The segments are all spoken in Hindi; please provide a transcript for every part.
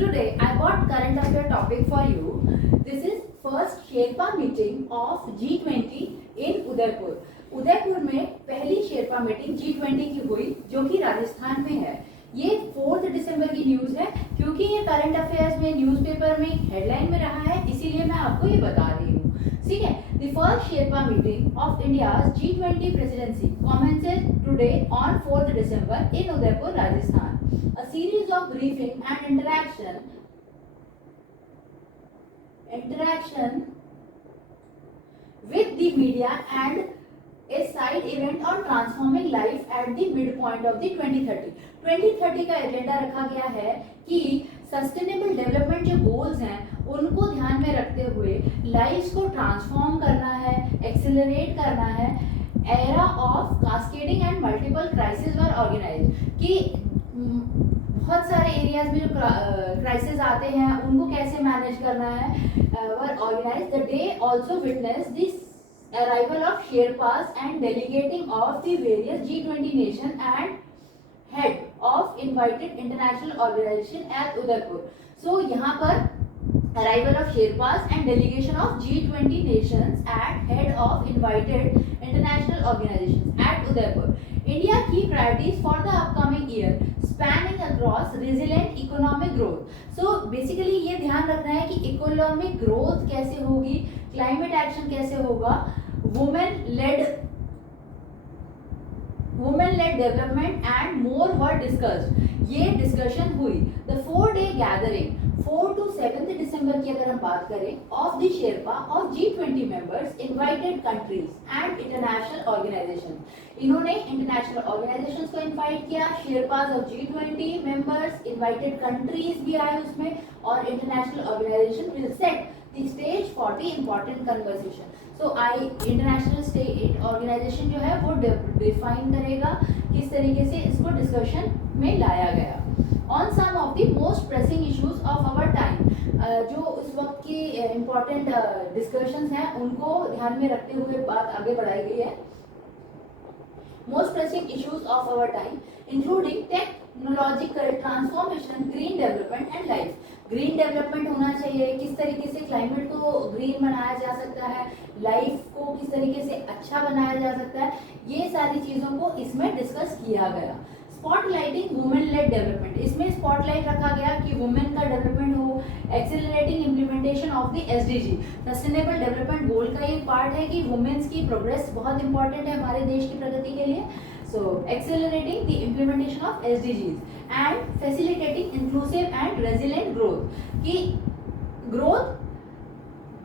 today I got current affair topic for you. This is first Sherpa meeting of G20 in Udaipur. Udaipur में पहली शेरपा मीटिंग G20 की हुई जो कि राजस्थान में है. ये 4 दिसंबर की न्यूज है क्योंकि ये करंट अफेयर्स में न्यूज़पेपर में हेडलाइन में रहा है, इसीलिए मैं आपको ये बता रही हूँ. ठीक है. The first Sherpa meeting of India's G20 presidency commences today on 4th December in Udaipur, Rajasthan. A series of briefing and interaction with the media and a side event on transforming life at the midpoint of the 2030. 2030 का एजेंडा रखा गया है कि सस्टेनेबल डेवलपमेंट जो गोल्स हैं उनको ध्यान में रखते हुए लाइफ को ट्रांसफॉर्म करना है, एक्सेलरेट करना है. Era of cascading and multiple crisis were organise कि बहुत सारे एरियाज में जो क्राइसिस आते हैं उनको कैसे मैनेज करना है, were organise. The day also witness this arrival of Sherpas and delegating of the various G20 nations and head of invited international organization at Udaipur. So यहाँ पर arrival of Sherpas and delegation of G20 nations at head of invited international organizations at Udaipur. India key priorities for the upcoming year spanning across resilient economic growth. So basically ये ध्यान रखना है कि इकोनॉमिक ग्रोथ कैसे होगी, क्लाइमेट एक्शन कैसे होगा, women led development and more were discussed. ये डिस्कशन हुई. द 4-day गैदरिंग 4 to 7 दिसंबर की अगर हम बात करें of the sherpa of G20 members, invited countries and international organisation. इन्होंने इंटरनेशनल ऑर्गेनाइजेशंस को इनवाइट किया. Sherpas of G20 members, invited countries भी आए उसमें, और international organisation will set the stage for the important conversation. तो इंटरनेशनल स्टेट ऑर्गेनाइजेशन जो है वो डिफाइन करेगा किस तरीके से इसको डिस्कशन में लाया गया. On some of the most pressing issues of our time, जो उस वक्त की इम्पोर्टेंट डिस्कशंस हैं उनको ध्यान में रखते हुए बात आगे बढ़ाई गई है. Most pressing issues of our time including technological transformation, green development and life. Green development होना चाहिए, किस तरीके से क्लाइमेट को ग्रीन बनाया जा सकता है, लाइफ को किस तरीके से अच्छा बनाया जा सकता है, ये सारी चीज़ों को इसमें डिस्कस किया गया. स्पॉटलाइटिंग वुमेन लेड डेवलपमेंट, इसमें स्पॉटलाइट रखा गया कि वुमेन का डेवलपमेंट हो. Accelerating implementation of the SDG, sustainable development goal का ये पार्ट है कि वुमेन्स की प्रोग्रेस बहुत इंपॉर्टेंट है हमारे देश की प्रगति के लिए. So accelerating the implementation of SDGs and facilitating inclusive and resilient growth, कि ग्रोथ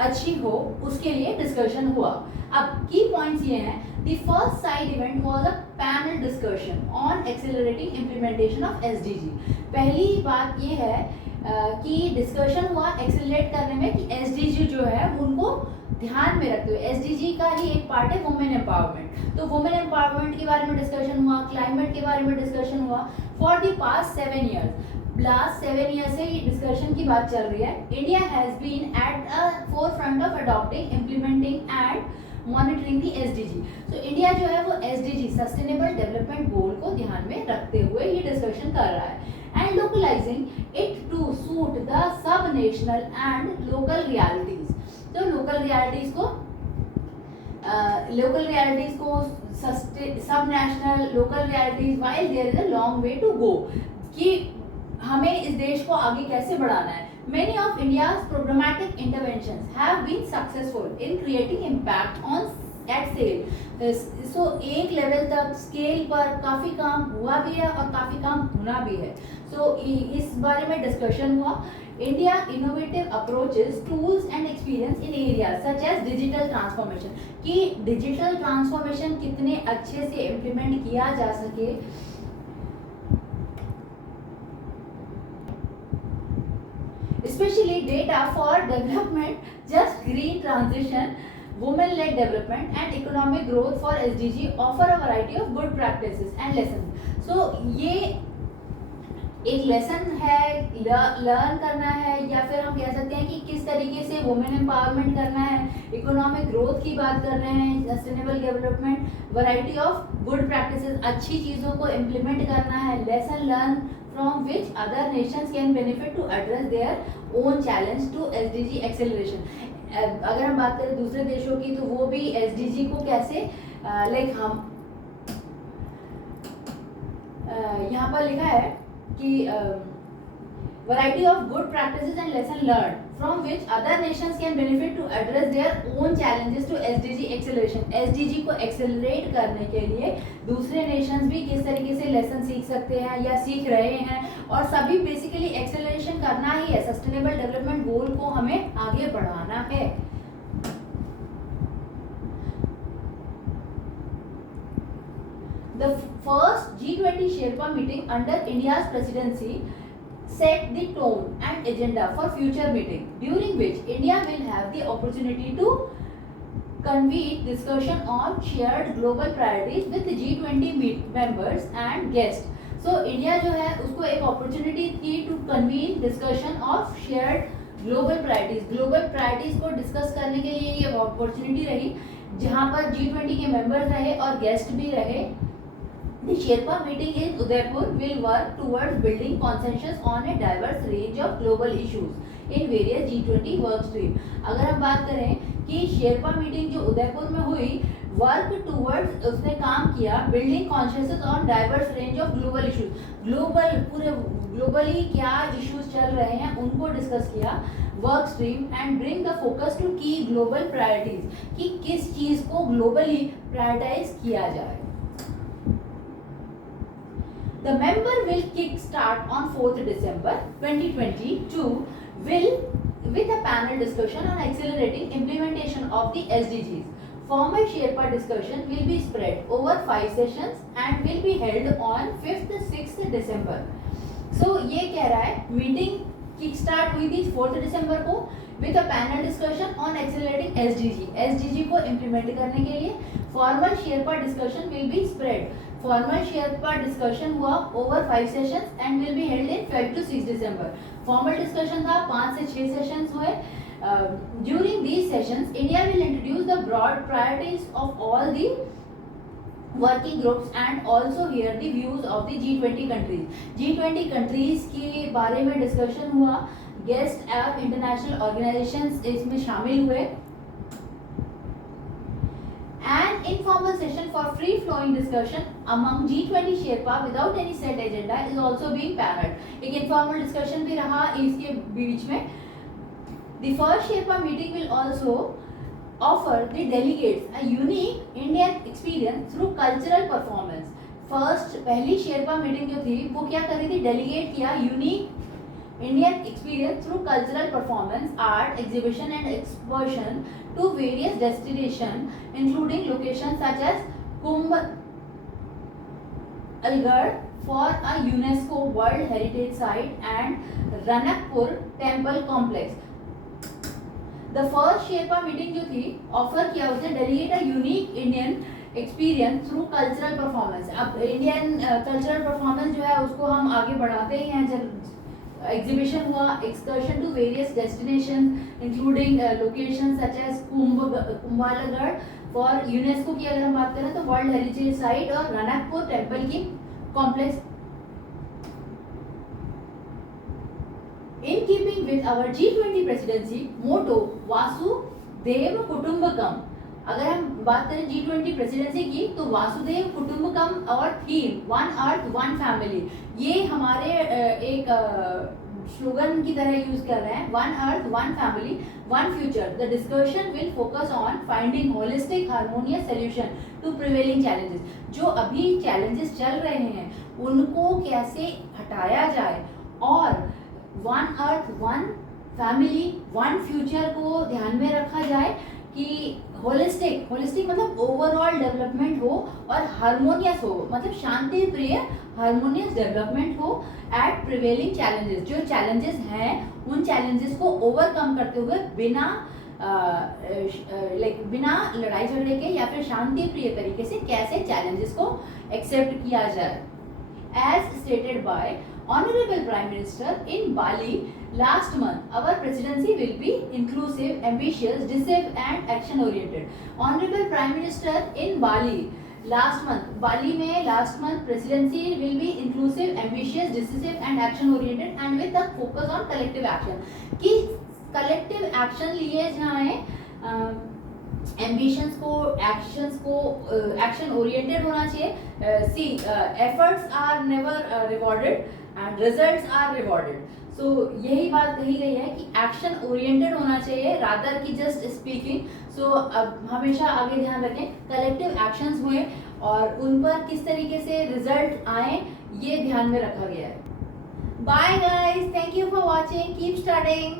अच्छी हो उसके लिए डिस्कशन हुआ. अब की पॉइंट्स ये हैं. The first side event was a panel discussion on accelerating implementation of SDG. पहली बात ये है कि डिस्कशन हुआ एक्सेलरेट करने में कि SDG जो है उनको ध्यान में रखते हुए, SDG का ही एक पार्ट है वुमेन एम्पावरमेंट. तो वुमेन एम्पावरमेंट के बारे में डिस्कशन हुआ, क्लाइमेट के बारे में डिस्कशन हुआ. For the past 7 years, last 7 years से ये डिस्कशन की बात चल रही है. India has been at the forefront of adopting, implementing and monitoring the SDG. तो इंडिया जो है वो SDG सस्टेनेबल डेवलपमेंट गोल को ध्यान में रखते हुए ये डिस्कशन कर रहा है. And localising it to suit the sub national and local realities. तो लोकल रियलिटीज को sub national local realities, while there is a long way to go, कि हमें इस देश को आगे कैसे बढ़ाना है. Many of India's programmatic interventions have been successful in creating impact on at scale. So एक लेवल तक स्केल पर काफ़ी काम हुआ भी है और काफ़ी काम होना भी है. So इस बारे में डिस्कशन हुआ. India innovative approaches, tools and experience in areas such as digital transformation, कि digital transformation कितने अच्छे से implement किया जा सके. Especially data for development, just green transition, women-led development and economic growth for SDG offer a variety of good practices and lessons. So ये एक लेसन है, लर्न करना है, या फिर हम कह सकते हैं कि किस तरीके से वुमेन एम्पावरमेंट करना है, इकोनॉमिक ग्रोथ की बात कर रहे हैं, sustainable development, variety of good practices, अच्छी चीज़ों को इम्प्लीमेंट करना है, lesson learn from which other nations can benefit to address their own challenge to SDG acceleration. अगर हम बात करें दूसरे देशों की तो वो भी एसडीजी को कैसे लाइक हम यहाँ पर लिखा है कि variety of good practices and lesson learned from which other nations can benefit to address their own challenges to SDG acceleration। SDG को accelerate करने के लिए दूसरे nations भी किस तरीके से lesson सीख सकते हैं या सीख रहे हैं, और सभी basically acceleration करना ही है, sustainable development goal को हमें आगे बढ़ाना है। The first G20 Sherpa meeting under India's presidency set the tone and agenda for future meeting, during which India will have the opportunity to convene discussion on shared global priorities with the G20 members and guests। So India जो है उसको एक opportunity थी to convene discussion of shared global priorities। global priorities को discuss करने के लिए ये opportunity रही, जहाँ पर G20 के members रहे और guest भी रहे। The Sherpa meeting in Udaipur will work towards building consensus on a diverse range of global issues in various G20 work stream। अगर हम बात करें कि शेरपा मीटिंग जो उदयपुर में हुई, वर्क टूवर्ड्स उसने काम किया building consciousness on diverse range of global issues. Global पूरे ग्लोबली क्या इश्यूज चल रहे हैं उनको डिस्कस किया work stream and bring the focus to key global priorities, कि किस चीज को ग्लोबली प्रायोरिटाइज किया जाए। The member will kick start on 4th December 2022 with a panel discussion on accelerating implementation of the SDGs। Formal Sherpa discussion will be spread over 5 sessions and will be held on 5th 6th December। So ये कह रहा है मीटिंग किक स्टार्ट हुई थी 4th December को with a panel discussion on accelerating SDG। SDG को implement करने के लिए formal Sherpa discussion will be spread। Formal sherpa discussion हुआ over 5 sessions and will be held in 5 to 6 December. Formal discussion था, 5 से 6 सेशंस हुए। During these sessions India will introduce the broad priorities of all the working groups and also hear the views of the G20 countries. G20 countries के बारे में डिस्कशन हुआ, गेस्ट एप इंटरनेशनल ऑर्गेनाइजेशंस इसमें शामिल हुए। An informal session for free-flowing discussion among G20 Sherpa without any set agenda is also being planned। एक informal discussion भी रहा इसके बीच में। The first Sherpa meeting will also offer the delegates a unique Indian experience through cultural performance। First पहली Sherpa meeting जो थी वो क्या कर रही थी, delegate किया unique Indian experience through cultural performance, art, exhibition and excursion to various destinations, including locations such as Kumbh Algarh for a UNESCO World Heritage Site and Ranakpur Temple Complex। The first Sherpa meeting जो थी ऑफर किया उसने delegate a unique Indian experience through cultural performance। अब Indian cultural performance जो है उसको हम आगे बढ़ाते ही हैं। जब एग्जीबिशन हुआ, excursion to various destination including location such as Kumbhalgarh for UNESCO की अगर हम बात करें तो वर्ल्ड हेरिटेज साइट और रनकपुर टेम्पल की complex. In keeping with our G20 presidency motto Vasudhaiva Kutumbakam. अगर हम बात करें G20 प्रेसिडेंसी की तो वासुदेव कुटुंबकम और theme one earth one family, ये हमारे एक स्लोगन की तरह यूज कर रहे हैं। One earth one family one future. The discussion will focus on finding holistic harmonious solution to prevailing challenges. जो अभी चैलेंजेस चल रहे हैं उनको कैसे हटाया जाए और one earth one family one future को ध्यान में रखा जाए कि होलिस्टिक मतलब ओवरऑल डेवलपमेंट हो और हार्मोनियस हो, मतलब शांति प्रिय हार्मोनियस डेवलपमेंट हो एट प्रिवेलिंग चैलेंजेस। जो चैलेंजेस हैं उन चैलेंजेस को ओवरकम करते हुए बिना बिना लड़ाई झगड़े के या फिर शांति प्रिय तरीके से कैसे चैलेंजेस को एक्सेप्ट किया जाए। As stated by Honorable Prime Minister in Bali last month, our presidency will be inclusive, ambitious, decisive and action oriented। Honorable Prime Minister in Bali last month Bali में last month presidency will be inclusive, ambitious, decisive and action oriented and with the focus on collective action, कि कलेक्टिव एक्शन लिए जाएं, एम्बिशंस को, एक्शंस को, एक्शन ओरिएंटेड होना चाहिए। See efforts are never rewarded and results are rewarded. So यही बात कही गई है कि एक्शन ओरिएंटेड होना चाहिए रादर की जस्ट स्पीकिंग। सो अब हमेशा आगे ध्यान रखें कलेक्टिव एक्शंस हुए और उन पर किस तरीके से रिजल्ट आए, ये ध्यान में रखा गया है। Bye guys, thank you for watching, keep studying.